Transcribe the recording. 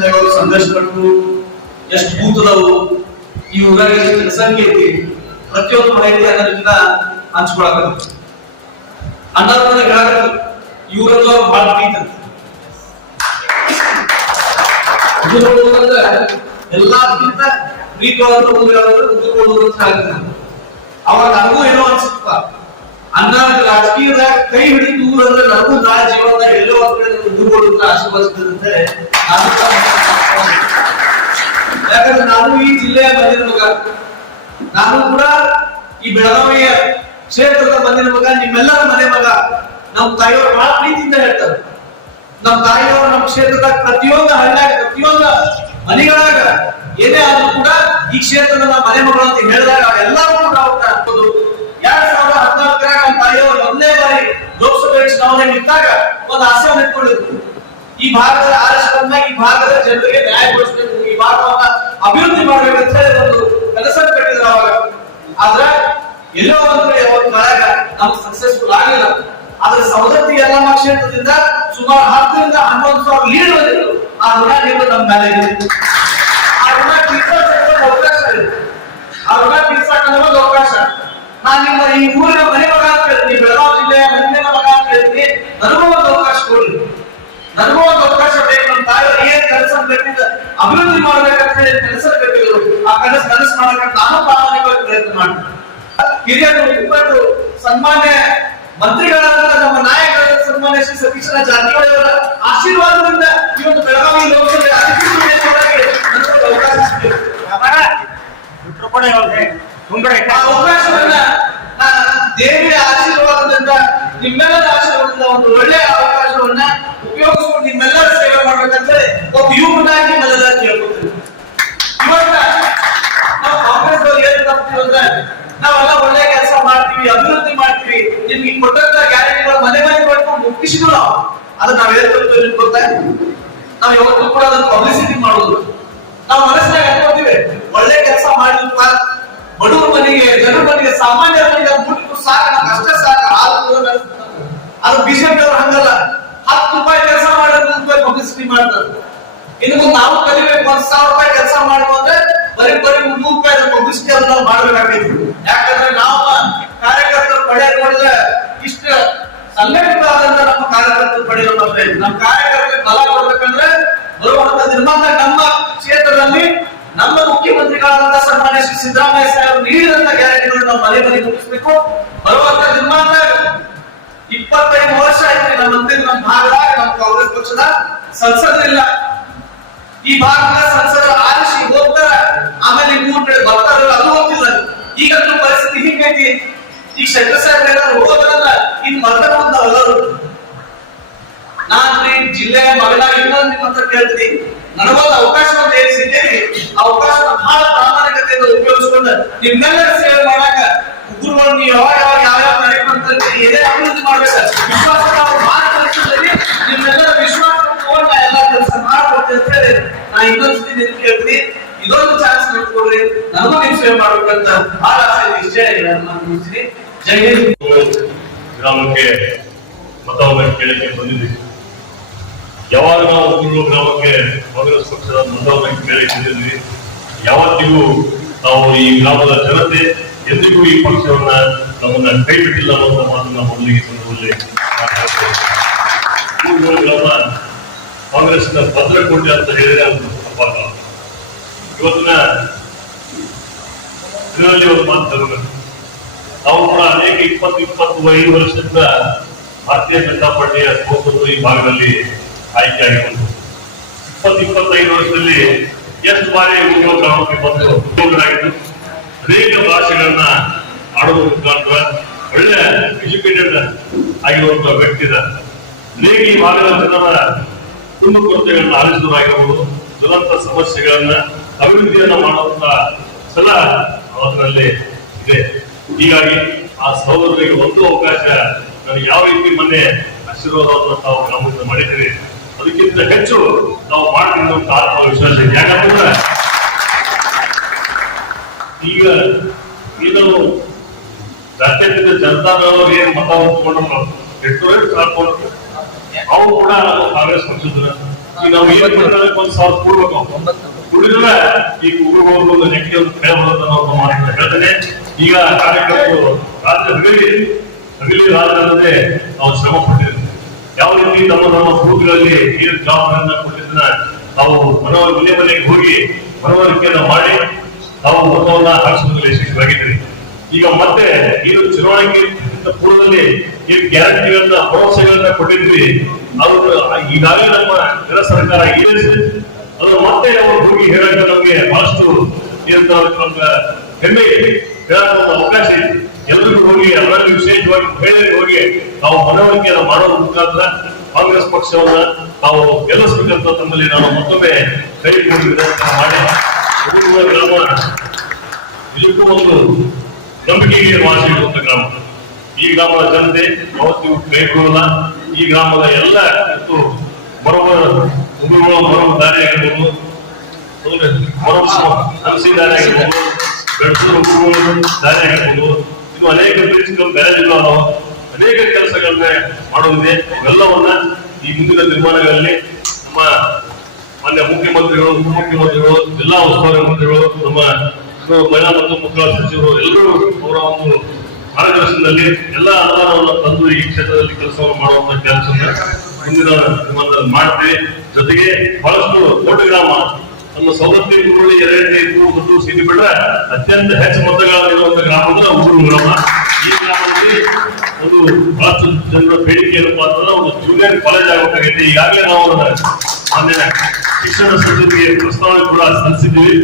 ಸ್ಟೇಷನ್ದಾಗ ಸಂಘರ್ಷಗಳು, ಎಷ್ಟು ಭೂತದವು ಈ ಎಷ್ಟು ಜನಸಂಖ್ಯೆ ಐತಿ ಪ್ರತಿಯೊಂದು ಮಾಹಿತಿ ಅದರಿಂದ ಹಂಚ್ಕೊಳಕ ಅನ್ನೋದನ್ನ ಹೇಳಕ ಇವ್ರದ್ದು ಬಹಳ ಪ್ರೀತಿ ಅಂತ ಪ್ರೀತವಾದ ಒಂದು ಉದ್ದುಕೊಳ್ಳುವುದು ಅಂತ ಅವಾಗ ನನಗೂ ಏನೋ ಅನ್ಸುತ್ತ. ಅನ್ನ ಕೈ ಹಿಡಿದು ದೂರ ಅಂದ್ರೆ ನನಗೂ ನಾಳೆ ಜೀವನದಾಗ ಎಲ್ಲೋ ಒಂದ್ ಕಡೆ ನಾನು ಕೂಡ ಯಾಕಂದ್ರೆ ನಾನು ಈ ಜಿಲ್ಲೆಯ ಬಂದಿನ ಮಗ. ನಾನು ಕೂಡ ಈ ಬೆಳಗಾವಿಯ ಕ್ಷೇತ್ರದ ಬಂದಿನ ಮಗ, ನಿಮ್ಮೆಲ್ಲರ ಮನೆ ಮಗ. ನಮ್ಮ ತಾಯಿಯವರು ಬಹಳ ಪ್ರೀತಿಯಿಂದ ಹೇಳ್ತಾರೆ. ನಮ್ಮ ತಾಯಿಯವರು ನಮ್ಮ ಕ್ಷೇತ್ರದ ಪ್ರತಿಯೊಂದು ಹಳ್ಳಿಯಾಗ, ಪ್ರತಿಯೊಂದು ಮನೆಗಳಾಗ, ಏನೇ ಆದ್ರೂ ಕೂಡ ಈ ಕ್ಷೇತ್ರದ ನಮ್ಮ ಮನೆ ಮಗಳು ಅಂತ ಹೇಳಿದಾಗ ಎಲ್ಲರೂ ಕೂಡ ಅವ್ರನ್ನ ಹಾಕೋದು ಎರಡ್ ಸಾವಿರದ ಹದಿನಾಲ್ಕರಾಗ ನಮ್ಮ ತಾಯಿಯವರು ಮೊದಲನೇ ಬಾರಿ ಲೋಕಸಭೆ ಚುನಾವಣೆ ನಿಂತಾಗ ಒಂದು ಆಸೆ ಇಟ್ಕೊಂಡಿದ್ರು. ಈ ಭಾರತದ ಬಂದಾಗ ಈ ಭಾಗದ ಜನರಿಗೆ ನ್ಯಾಯ ಕೊಡಿಸ್ಬೇಕು ಈ ಭಾಗವನ್ನ ಅಭಿವೃದ್ಧಿ ಮಾಡಬೇಕಂತ ಹೇಳಿ ಒಂದು ಕೆಲಸ ಕಟ್ಟಿದ್ರು ಅವಾಗ. ಆದ್ರೆ ಎಲ್ಲೋ ಒಂದ್ ಕಡೆ ಒಂದು ಮಳೆಗ ನಮ್ಗೆ ಸಕ್ಸಸ್ಫುಲ್ ಆಗಿಲ್ಲ. ಆದ್ರೆ ಸವದತ್ತಿ ಎಲ್ಲ ಕ್ಷೇತ್ರದಿಂದ ಸುಮಾರು ಹತ್ತರಿಂದ ಹನ್ನೊಂದು ಸಾವಿರ ಲೀಡ್ ಬಂದಿತ್ತು ಆ ಋಣ ನೀವು ನಮ್ಮ ಮೇಲೆ ಆ ಋಣ ತೀರ್ಸಕ್ಕೆ ಅವಕಾಶ ಇದೆ. ಆ ಋಣ ತೀರ್ಸಕ್ಕೆ ಅವಕಾಶ. ನಾನು ನಿಮ್ಮ ಈ ಊರಿನ ಮನೆ ಮಗ ಅಂತ ಹೇಳ್ತೀನಿ ಬೆಳಗಾವಿ ಜಿಲ್ಲೆಯ ಮನೆ ಮಗ ಅಂತ ಹೇಳ್ತೀನಿ ನನಗೂ ಒಂದು ಅವಕಾಶ ಕೊಡ್ರಿ ನನಗೂ ಒಂದು ಅವಕಾಶ ಬೇಕು ನಮ್ಮ ತಾಯಿಯವರು ಏನ್ ಕೆಲಸ ಕಟ್ಟಿದ್ದ ಅಭಿವೃದ್ಧಿ ಮಾಡಬೇಕಂತ ಹೇಳಿ ಕೆಲಸ ಕಟ್ಟಿದ್ರು. ಆ ಕನಸು ಕನಸು ಮಾಡಬೇಕಂತ ನಾನು ಪ್ರಾಮಾಣಿಕವಾಗಿ ಪ್ರಯತ್ನ ಮಾಡ್ತೀನಿ. ಹಿರಿಯರು, ಮುಖಂಡರು, ಸನ್ಮಾನ್ಯ ಮಂತ್ರಿಗಳಾದ ನಮ್ಮ ನಾಯಕರ, ಸನ್ಮಾನ್ಯ ಶ್ರೀ ಸತೀಶನ ಜಾರಕಿಹೊಳಿ ಅವರ ಆಶೀರ್ವಾದದಿಂದ ಈ ಒಂದು ಬೆಳಗಾವಿ ಲೋಕಸಭೆ ಅವಕಾಶವನ್ನ ನಾನು ದೇವಿಯ ಆಶೀರ್ವಾದದಿಂದ, ನಿಮ್ಮೆಲ್ಲರ ಆಶೀರ್ವಾದದಿಂದ ಒಂದು ಒಳ್ಳೆಯ ಅವಕಾಶವನ್ನ ಉಪಯೋಗಿಸ್ಕೊಂಡು ನಿಮ್ಮೆಲ್ಲರ ಸೇವೆ ಮಾಡ್ಬೇಕಂತ ಒಬ್ಬ ಯುವಕನಾಗಿ ನಿಮ್ಮೆಲ್ಲರ ಕೇಳ್ಕೊತೀನಿ ಇವತ್ತ ನಾವು ಕಾಂಗ್ರೆಸ್ ನಾವೆಲ್ಲ ಒಳ್ಳೆ ಕೆಲಸ ಮಾಡ್ತೀವಿ, ಅಭಿವೃದ್ಧಿ ಮಾಡ್ತೀವಿ. ನಿಮ್ಗೆ ಕೊಟ್ಟಂತ ಗ್ಯಾರಂಟಿಗಳು ಮನೆ ಮನೆ ಮಾಡ್ಕೊಂಡು ಮುಗಿಸಿದ್ರು ನಾವು. ನಾವ್ ಹೇಳ್ತಿರ್ತೀವಿ ನಿಮ್ಗೆ ಗೊತ್ತಾ? ನಾವ್ ಯಾವತ್ತೂ ಕೂಡ ಅದನ್ನ ಪಬ್ಲಿಸಿಟಿ ಮಾಡೋದು. ನಾವು ಮನಸ್ಸಿನಾಗ ಅನ್ಕೋತೀವಿ, ಒಳ್ಳೆ ಕೆಲಸ ಮಾಡಿದ್ರಪ್ಪ ಬಡವರ ಮನೆಗೆ, ಜನರ ಮನೆಗೆ, ಸಾಮಾನ್ಯರ ಮನೆಗೆ ಮುಟ್ಟು ಸಾಕು, ನಮ್ಗೆ ಅಷ್ಟೇ ಸಾಕು. ಅದು ಬಿಜೆಪಿ ಅವ್ರು ಹಂಗಲ್ಲ. ಹತ್ತು ರೂಪಾಯಿ ಕೆಲಸ ಮಾಡೋದು ಪಬ್ಲಿಸಿಟಿ ಮಾಡ್ತಾರೆ. ಇನ್ನು ಮುಂದೆ ನಾವು ಕಲಿಬೇಕು, ಒಂದ್ ಸಾವಿರ ರೂಪಾಯಿ ಕೆಲಸ ಮಾಡುವ ಅಂದ್ರೆ ಬರೀ ಬರೀ ಮುನ್ನೂರು ರೂಪಾಯಿ ಅನ್ನು ನಾವು ಮಾಡ್ಬೇಕಾಗೈತಿ ಯಾಕಂದ್ರೆ ನಾವು ಕಾರ್ಯಕರ್ತರ ಪಡೆ ನೋಡಿದ್ರೆ ಇಷ್ಟ ಸಂಘಟಿತವಾದಂತ ನಮ್ಮ ಕಾರ್ಯಕರ್ತರು ಬರ್ತಾ ಮತ್ತೆ ನಮ್ಮ ಕಾರ್ಯಕರ್ತರಿಗೆ ಬಲ ಕೊಡ್ಬೇಕಂದ್ರೆ ಬರುವಂತ ನಿರ್ಮಾಣ ನಮ್ಮ ಕ್ಷೇತ್ರದಲ್ಲಿ ನಮ್ಮ ಮುಖ್ಯಮಂತ್ರಿಗಳಾದಂತ ಸನ್ಮಾನ್ಯ ಶ್ರೀ ಸಿದ್ದರಾಮಯ್ಯ ಸಾಹೇಬ್ ನೀಡಿದಂತ ಗ್ಯಾರಂಟಿಗಳನ್ನು ನಾವು ಮನೆ ಮನೆ ಮುಗಿಸ್ಬೇಕು. ಬರುವಂತ ನಿರ್ಮಾಣ ಇಪ್ಪತ್ತೈದು ವರ್ಷ ಆಯ್ತು ನಮ್ಮ ನಮ್ಮ ಭಾಗದಾಗ, ನಮ್ಮ ಕಾಂಗ್ರೆಸ್ ಪಕ್ಷದ ಸಂಸದರಿಲ್ಲ. ಈ ಭಾಗದ ಸಂಸದರ ಆರಿಸಿ ಹೋಗ್ತಾರ ಆಮೇಲೆ ಈ ಮೂರ್ ಕಡೆ ಬರ್ತಾರ ಅದು ಹೋಗ್ತಿಲ್ಲ ಈಗಂತೂ ಪರಿಸ್ಥಿತಿ ಹಿಂಗೈತಿ ಈಗ ಶಂಕರ್ ಸಾಹೇಬ್ ಏನಾದ್ರು ಹೋಗೋದ್ರಲ್ಲ ಇನ್ ಮರ್ದ ಮುಂದ ಎಲ್ಲರೂ ನಾನ್ ಈ ಇನ್ನೊಂದು ನಿಮ್ಮ ಕೇಳ್ತೀನಿ. ನನಗೊಂದು ಅವಕಾಶವನ್ನು ಏರಿಸಿದ್ದೇನೆ ಆ ಅವಕಾಶ ಬಹಳ ಪ್ರಾಮಾಣಿಕತೆಯಿಂದ ಉಪಯೋಗಿಸ್ಕೊಂಡು ನಿಮ್ಮೆಲ್ಲರ ಸೇವೆ ಮಾಡಾಕ ಗುರುಗಳು ನೀವು ಯಾವಾಗ ಯಾವಾಗ ಯಾವ ಯಾವ ಕಾರ್ಯಕ್ರಮ ಅಭಿವೃದ್ಧಿ ಮಾಡ್ಬೇಕು ವಿಶ್ವಾಸ ಮಾರ್ಗದರ್ಶನದಲ್ಲಿ ನಿಮ್ಮೆಲ್ಲರ ವಿಶ್ವಾಸ ತಗೊಂಡು ಎಲ್ಲಾ ಕೆಲಸ ಮಾಡ್ಕೊಡ್ತೀನಿ ಅಂತ ಹೇಳಿ ನಾ ಇನ್ನೊಂದು ಸತಿ ನಿಮ್ಗೆ ಕೇಳ್ತೀನಿ ಇದೊಂದು ಚಾನ್ಸ್ ಕೊಡ್ರಿ ನನಗೂ ನೀವು ಸೇವೆ ಮಾಡ್ಬೇಕಂತ ಬಹಳ ಆಸೆ ಗ್ರಾಮಕ್ಕೆ ಕೇಳಕ್ಕೆ ಬಂದಿದ್ದೀವಿ. ಯಾವಾಗ ನಾವು ಉಗುರು ಗ್ರಾಮಕ್ಕೆ ಕಾಂಗ್ರೆಸ್ ಪಕ್ಷದ ನೋಂದಾವಣೆ ಮೇಲೆ ಬಂದಿದ್ವಿ ಯಾವತ್ತಿಗೂ ನಾವು ಈ ಗ್ರಾಮದ ಜನತೆ ಎಂದಿಗೂ ಈ ಪಕ್ಷವನ್ನ ನಮ್ಮನ್ನ ಕೈ ಬಿಟ್ಟಿಲ್ಲ ಅನ್ನುವಂಥ ಮಾತನ್ನ ಮೊದಲಿಗೆ ಸಂದರ್ಭದಲ್ಲಿ ಗ್ರಾಮ ಕಾಂಗ್ರೆಸ್ನ ಭದ್ರಕೋಟೆ ಅಂತ ಹೇಳಿದ್ರೆ ಅದು ತಪ್ಪಾಗಲ್ಲ ಇವತ್ತಿನ ಇದರಲ್ಲಿ ಒಂದು ಮಾತು ತರಬೇಕು ನಾವು ಕೂಡ ಅನೇಕ ಇಪ್ಪತ್ತು ಇಪ್ಪತ್ತು ಐದು ವರ್ಷದಿಂದ ಭಾರತೀಯ ಜನತಾ ಪಾರ್ಟಿಯ ಈ ಭಾಗದಲ್ಲಿ ಆಯ್ಕೆಯಾಗಿರುವುದು ಇಪ್ಪತ್ತು ಇಪ್ಪತ್ತೈದು ವರ್ಷದಲ್ಲಿ ಎಷ್ಟು ಬಾರಿ ಉದ್ಯೋಗ ಗ್ರಾಮಕ್ಕೆ ಬಂದು ಉದ್ಯೋಗರಾಗಿದ್ದು ಅನೇಕ ಭಾಷೆಗಳನ್ನ ಆಡುವ ಮುಖಾಂತರ ಒಳ್ಳೆ ಎಜುಕೇಟೆಡ್ ಆಗಿರುವಂತಹ ವ್ಯಕ್ತಿ ಇದ್ದಾರೆ ಅನೇಕ ಈ ಭಾಗದ ಜನರ ಕುಂದುಕೊರತೆಗಳನ್ನ ಆಲಿಸುವುದಾಗಿರಬಹುದು ಜ್ವಲಂತ ಸಮಸ್ಯೆಗಳನ್ನ ಅಭಿವೃದ್ಧಿಯನ್ನ ಮಾಡುವಂತ ಸಲ ಅದರಲ್ಲಿ ಇದೆ. ಹೀಗಾಗಿ ಆ ಸಹೋದರರಿಗೆ ಒಂದು ಅವಕಾಶ, ನಾನು ಯಾವ ರೀತಿ ಮೊನ್ನೆ ಆಶೀರ್ವಾದವನ್ನು ತಾವು ಗಮನ ಮಾಡಿದ್ದೀರಿ ಅದಕ್ಕಿಂತ ಹೆಚ್ಚು ನಾವು ಮಾಡ್ತೀವಿ ಅಂತ ಆತ್ಮವಿಶ್ವಾಸ ಇದೆ. ಯಾಕಂದ್ರೆ ಈಗ ಏನು ರಾಜ್ಯದಿಂದ ಜನತಾದಳರು ಏನು ಮತ ಹೊಂದ್ಕೊಂಡು ಎಂಟುನೂರು ಸಾಕೊಂಡು ಅವ್ರು ಕೂಡ ಕಾಂಗ್ರೆಸ್ ಪಕ್ಷದ ಈಗ ನಾವು ಏನ್ ಮಾಡ್ತಾರೆ ಒಂದ್ ಸಾವಿರ ಕೂಡ್ಬೇಕು ಕುಡಿದ್ರೆ ಈ ಕುರುಗೋದು ಒಂದು ನೆಟ್ಟಿ ಒಂದು ಕಡೆ ಬರುತ್ತೆ ನಾವು ಮಾಡ್ತಾ ಹೇಳ್ತೇನೆ. ಈಗ ಕಾರ್ಯಕರ್ತರು ರಾಜ್ಯ ಹಗಲಿ ಹಗಲಿ ರಾಜ್ಯದಲ್ಲದೆ ನಾವು ಶ್ರಮ ಪಟ್ಟಿದ್ದೀವಿ. ಯಾವ ರೀತಿ ನಮ್ಮ ನಮ್ಮ ಸ್ಕೂಲ್ಗಳಲ್ಲಿ ಏನು ಜವಾಬ್ದಾರಿಯನ್ನ ಕೊಟ್ಟಿದ್ದನ್ನ ನಾವು ಮನವರ ಮನೆ ಮನೆಗೆ ಹೋಗಿ ಮನವರಿಕೆಯನ್ನ ಮಾಡಿ ನಾವು ಮತವನ್ನ ಹಾಕಿಸೋದ್ರಲ್ಲಿ ಯಶಸ್ವಿಯಾಗಿದ್ದೀರಿ ಈಗ ಮತ್ತೆ ಏನು ಚುನಾವಣೆಗೆ ಪೂರ್ವದಲ್ಲಿ ಏನು ಗ್ಯಾರಂಟಿಗಳನ್ನ ಭರವಸೆಗಳನ್ನ ಕೊಟ್ಟಿದ್ವಿ ಅವರು ಈಗಾಗಲೇ ನಮ್ಮ ಕೇಂದ್ರ ಸರ್ಕಾರ ಈಡೇರಿಸಿದೆ. ಅದು ಮತ್ತೆ ಅವರು ಹೋಗಿ ಹೇಳಕ್ಕೆ ನಮಗೆ ಬಹಳಷ್ಟು ನಮ್ಗೆ ಹೆಮ್ಮೆ ಇದೆ ಹೇಳಕ್ಕೆ ಅವಕಾಶ ಇದೆ. ಎಲ್ರಿಗೂ ಹೋಗಿ, ಎಲ್ಲರಿಗೂ ವಿಶೇಷವಾಗಿ ಮಹಿಳೆಯರಿಗೆ ಹೋಗಿ, ನಾವು ಮನವರಿಕೆಯನ್ನು ಮಾಡೋದ್ರ ಮುಖಾಂತರ ಕಾಂಗ್ರೆಸ್ ಪಕ್ಷವನ್ನ ನಾವು ಗೆಲ್ಲಿಸಬೇಕಂತ ತಮ್ಮಲ್ಲಿ ನಾನು ಮತ್ತೊಮ್ಮೆ ಕೈ ಮುಗಿದು ವಿನಂತಿ ಮಾಡಿ ಗ್ರಾಮ, ಇದಕ್ಕೂ ಒಂದು ನಂಬಿಕೆಗೆ ವಾಸಿ ಇರುವಂತ ಗ್ರಾಮ. ಈ ಗ್ರಾಮದ ಜನತೆ ಅವತ್ತು ಕೈ ಕೊಡಲ್ಲ. ಈ ಗ್ರಾಮದ ಎಲ್ಲ ಮತ್ತು ಬರುವ ಹುಡುಗರು ಬರುವ ದಾರಿ ಆಗಿರ್ಬೋದು. ಅನಸಿ ದಾರಿ ಆಗಿರ್ಬೋದು. ಬೆಳೆಸಲು ದಾರಿ ಆಗಿರ್ಬೋದು. ಇನ್ನು ಅನೇಕ ಬ್ರಿಡ್ಜ್ಗಳು ಬ್ಯಾರೇಜ್ಗಳು ಅನೇಕ ಕೆಲಸಗಳನ್ನ ಮಾಡುವುದೇ. ಅವೆಲ್ಲವನ್ನ ಈ ಮುಂದಿನ ನಿರ್ಮಾಣಗಳಲ್ಲಿ ನಮ್ಮ ಮಾನ್ಯ ಮುಖ್ಯಮಂತ್ರಿಗಳು, ಉಪಮುಖ್ಯಮಂತ್ರಿಗಳು ಎಲ್ಲಾ ಉಸ್ತುವಾರಿ ಮಂತ್ರಿಗಳು, ನಮ್ಮ ಮಹಿಳಾ ಮತ್ತು ಮಕ್ಕಳ ಸಚಿವರು ಎಲ್ಲರೂ ಅವರ ಒಂದು ಮಾರ್ಗದರ್ಶನದಲ್ಲಿ ಎಲ್ಲ ಅನುದಾನವನ್ನು ತಂದು ಈ ಕ್ಷೇತ್ರದಲ್ಲಿ ಕೆಲಸವನ್ನು ಮಾಡುವಂತ ಕೆಲಸವನ್ನ ಮುಂದಿನ ಮಾಡ್ತೀವಿ. ಜೊತೆಗೆ ಬಹಳಷ್ಟು ದೊಡ್ಡ ಗ್ರಾಮ ನಮ್ಮ ಸವದತ್ತಿ ಕುರುಳಿ ಎರಡನೇ ಒಂದು ಸಿಟಿ ಬಿಟ್ರೆ ಅತ್ಯಂತ ಹೆಚ್ಚು ಮೊತ್ತಗಳಿರುವಂತ ಗ್ರಾಮ ಅಂದ್ರೆ ಊರು ಗ್ರಾಮ ಈ ಗ್ರಾಮದಲ್ಲಿ ಒಂದು ಬಹಳಷ್ಟು ಜನರ ಬೇಡಿಕೆ ಏನಪ್ಪಾ ಅಂತಂದ್ರೆ ಒಂದು ಜೂನಿಯರ್ ಕಾಲೇಜ್ ಆಗಬೇಕಾಗಿದೆ ಈಗಾಗಲೇ ನಾವು ಅದನ್ನ ಶಿಕ್ಷಣ ಸಚಿವರಿಗೆ ಪ್ರಸ್ತಾವನೆ ಕೂಡ ಸಲ್ಲಿಸಿದ್ದೀವಿ.